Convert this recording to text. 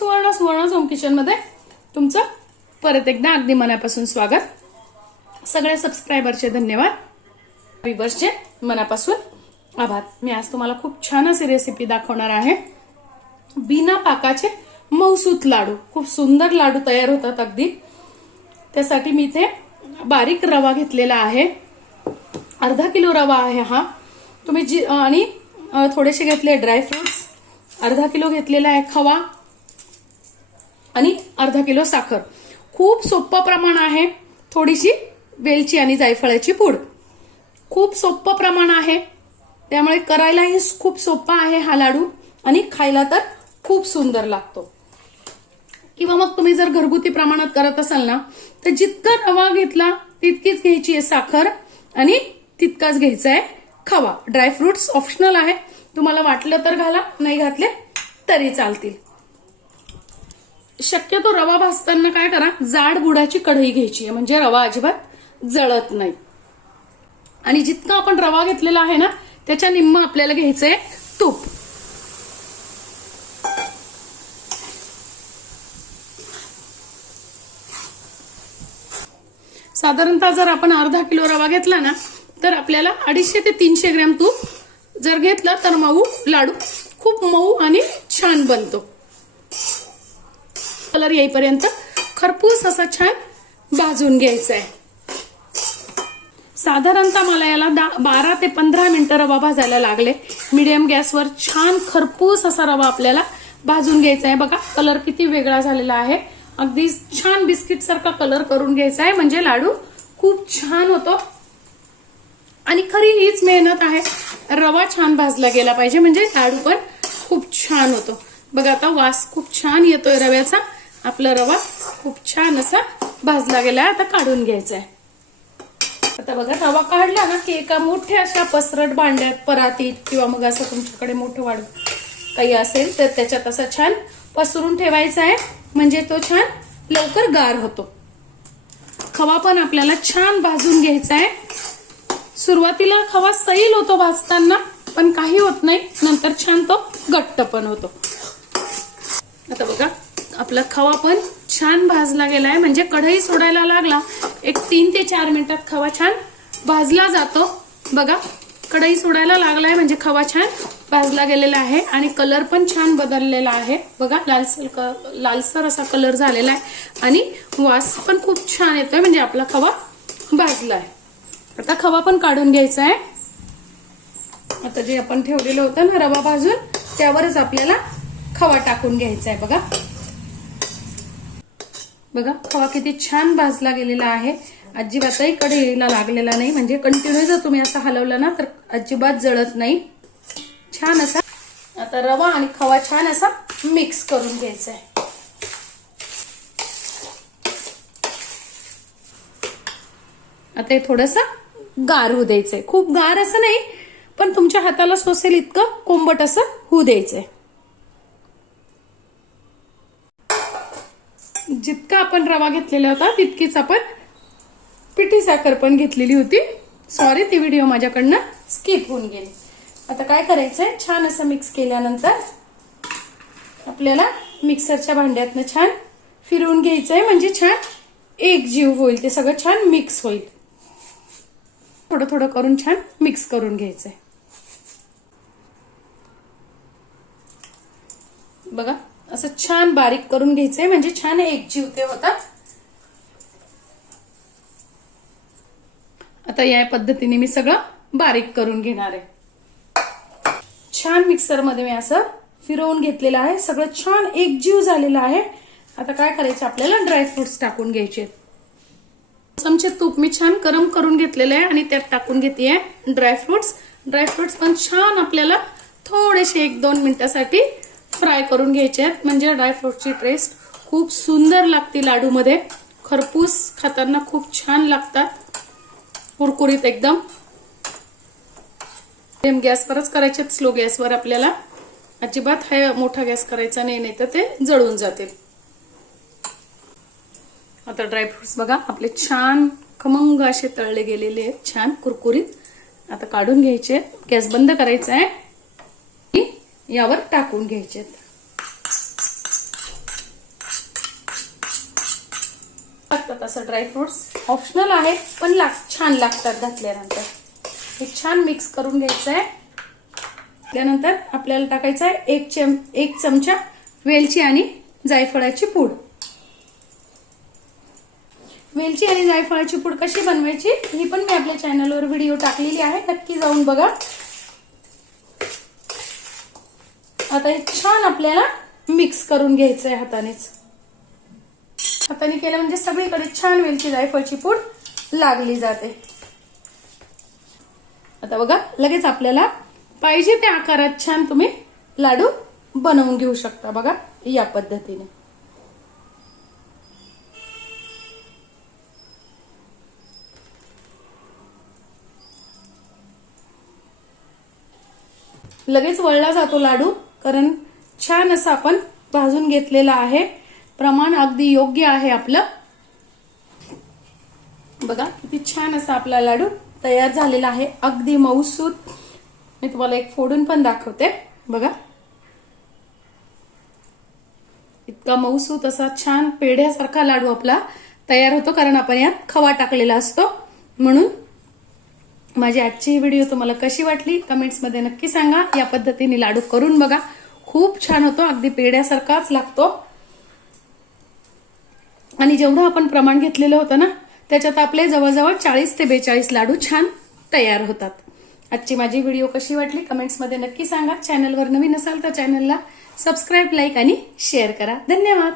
सुवर्ण सुवर्ण होम किचनमध्ये तुमचं परत एकदा अगदी मनापासून स्वागत. सगळ्या सबस्क्रायबरचे धन्यवाद. व्हिवर्सचे मनापासून आभार. मी आज तुम्हाला खूप छान अशी रेसिपी दाखवणार आहे. बिना पाकाचे मौसूत लाडू. खूप सुंदर लाडू तयार होतात अगदी. त्यासाठी मी इथे बारीक रवा घेतलेला आहे. अर्धा किलो रवा आहे हा. तुम्ही जी आणि थोडेसे घेतले ड्रायफ्रुट्स अर्धा किलो घेतलेला आहे खवा. आणि अर्धा किलो साखर. खूप सोपं प्रमाण आहे थोडीशी वेलची आणि जायफळाची पूड. खूप सोपं प्रमाण आहे. त्यामुळे करायलाही खूप सोपा आहे हा लाडू आणि खायला तर खूप सुंदर लागतो. किंवा मग तुम्ही जर घरगुती प्रमाणात करत असाल ना तर जितका रवा घेतला तितकीच घ्यायची आहे साखर आणि तितकाच घ्यायचा आहे खवा. ड्रायफ्रुट्स ऑप्शनल आहे. तुम्हाला वाटलं तर घाला नाही घातले तरी चालतील. शक्यतो रवा भाजताना काय करा जाड बुडाची कढई घ्यायची आहे. म्हणजे रवा अजिबात जळत नाही. आणि जितका आपण रवा घेतलेला आहे ना त्याच्या निम्म आपल्याला घ्यायचंय तूप. साधारणतः जर आपण अर्धा किलो रवा घेतला ना तर आपल्याला अडीचशे ते तीनशे ग्रॅम तूप जर घेतला तर मऊ लाडू खूप मऊ आणि छान बनतो. कलर येईपर्यंत खरपूस असा छान भाजून घ्यायचा आहे साधारणतः मला याला बारा ते पंधरा मिनिटं रवा भाजायला लागले. मिडियम गॅसवर छान खरपूस असा रवा आपल्याला भाजून घ्यायचा आहे बघा कलर किती वेगळा झालेला आहे. अगदी छान बिस्किट सारखा कलर करून घ्यायचा आहे म्हणजे लाडू खूप छान होतो. आणि खरी हीच मेहनत आहे. रवा छान भाजला गेला पाहिजे. म्हणजे लाडू पण खूप छान होतो. बघा आता वास खूप छान येतोय रव्याचा. आपला रवा खूप छान असा भाजला गेला आता काढून घ्यायचा आहे आता बघा रवा काढला ना की एका मोठ्या अशा पसरट भांड्यात परातीत किंवा मग असं तुमच्याकडे मोठं वाढ काही असेल तर त्याच्यात असा छान पसरून ठेवायचा आहे. म्हणजे तो छान लवकर गार होतो. खवा पण आपल्याला छान भाजून घ्यायचा आहे. सुरुवातीला खवा सैल होतो भाजताना पण काही होत नाही. नंतर छान तो घट्ट पण होतो. आता बघा आपला खवा पण छान भाजला गेलाय. म्हणजे कढई सोडायला लागला एक तीन ते चार मिनिटात खवा छान भाजला जातो. बघा कढई सोडायला लागलाय म्हणजे खवा छान भाजला गेलेला आहे आणि कलर पण छान बदललेला आहे. बघा लालसर लालसर असा कलर झालेला आहे आणि वास पण खूप छान येतोय म्हणजे आपला खवा भाजला आहे आता खवा पण काढून घ्यायचा आहे. आता जे आपण ठेवलेलं होतं ना रवा भाजून त्यावरच आपल्याला खवा टाकून घ्यायचा आहे. बघा. बघा खवा किती छान भाजला गेलेला आहे. अजिबातही कढईला लागलेला नाही म्हणजे कंटिन्यू जर तुम्ही असं हलवलं ना तर अजिबात जळत नाही. छान असा. आता रवा आणि खवा छान असा मिक्स करून घ्यायचा आहे. आता हे थोडस गार होऊ द्यायचंय. खूप गार असं नाही पण तुमच्या हाताला सोसेल इतकं कोंबट असं होऊ द्यायचंय. जितका आपण रवा घेतलेला होता तितकीच आपण पिठी साखर पण घेतलेली होती. सॉरी ती व्हिडिओ माझ्याकडनं स्किप होऊन गेली. आता काय करायचंय? छान असं मिक्स केल्यानंतर आपल्याला मिक्सरच्या भांड्यातनं छान फिरवून घ्यायचंय. म्हणजे छान एक जीव होईल. ते सगळं छान मिक्स होईल. थोडं थोडं करून छान मिक्स करून घ्यायचंय. बघा. असं छान बारीक करून घ्यायचंय म्हणजे छान एकजीव ते होतात आता या पद्धतीने मी सगळं बारीक करून घेणार आहे. छान मिक्सरमध्ये मी असं फिरवून घेतलेलं आहे. सगळं छान एकजीव झालेलं आहे. आता काय करायचं? आपल्याला ड्रायफ्रुट्स टाकून घ्यायचे चमचे तूप मी छान गरम करून घेतलेलं आहे आणि त्यात टाकून घेते ड्रायफ्रुट्स ड्रायफ्रुट्स पण छान आपल्याला थोडेसे एक दोन मिनिटासाठी फ्राय करून घ्यायचे. आहेत म्हणजे ड्रायफ्रूटची टेस्ट खूप सुंदर लागते लाडूमध्ये. खरपूस खाताना खूप छान लागतात. कुरकुरीत एकदम. सेम गॅसवरच करायचे स्लो गॅसवर आपल्याला. अजिबात हा मोठा गॅस करायचा नाही नाही तर ते जळून जातील. आता ड्रायफ्रुट्स बघा आपले छान खमंग असे तळले गेलेले आहेत छान कुरकुरीत. आता काढून घ्यायचे. गॅस बंद करायचा आहे. यावर टाकून घ्यायचे. लागतात असं ड्रायफ्रुट्स ऑप्शनल आहे पण लाग छान लागतात घातल्यानंतर. हे छान मिक्स करून घ्यायचं आहे त्यानंतर आपल्याला टाकायचं आहे एक चम एक चमचा वेलची आणि जायफळाची पूड. वेलची आणि जायफळाची पूड कशी बनवायची ही पण मी आपल्या चॅनलवर व्हिडिओ टाकलेली आहे. नक्की जाऊन बघा. आता हे छान आपल्याला मिक्स करून घ्यायचं आहे हातानेच. हाताने केलं म्हणजे सगळीकडे छान वेलची जायफळची पूड लागली जाते. आता बघा लगेच आपल्याला पाहिजे त्या आकारात छान तुम्ही लाडू बनवून घेऊ शकता बघा या पद्धतीने. लगेच वळला जातो लाडू. कारण छान असं आपण भाजून घेतलेला आहे. प्रमाण अगदी योग्य आहे आपलं. बघा किती छान असा आपला लाडू तयार झालेला आहे. अगदी मऊसूत. मी तुम्हाला एक फोडून पण दाखवते. बघा. इतका मऊसूत असा छान पेढ्यासारखा लाडू आपला तयार होतो कारण आपण यात खवा टाकलेला असतो. म्हणून माझी आजची व्हिडिओ तुम्हाला कशी वाटली कमेंट्समध्ये नक्की सांगा. या पद्धतीने लाडू करून बघा. खूप छान होतो. अगदी पेढ्यासारखाच लागतो. आणि जेवढं आपण प्रमाण घेतलेलं होतं ना त्याच्यात आपले जवळजवळ चाळीस ते बेचाळीस लाडू छान तयार होतात. आजची माझी व्हिडिओ कशी वाटली कमेंट्समध्ये नक्की सांगा. चॅनलवर नवीन असाल तर चॅनलला सबस्क्राईब लाईक आणि शेअर करा. धन्यवाद!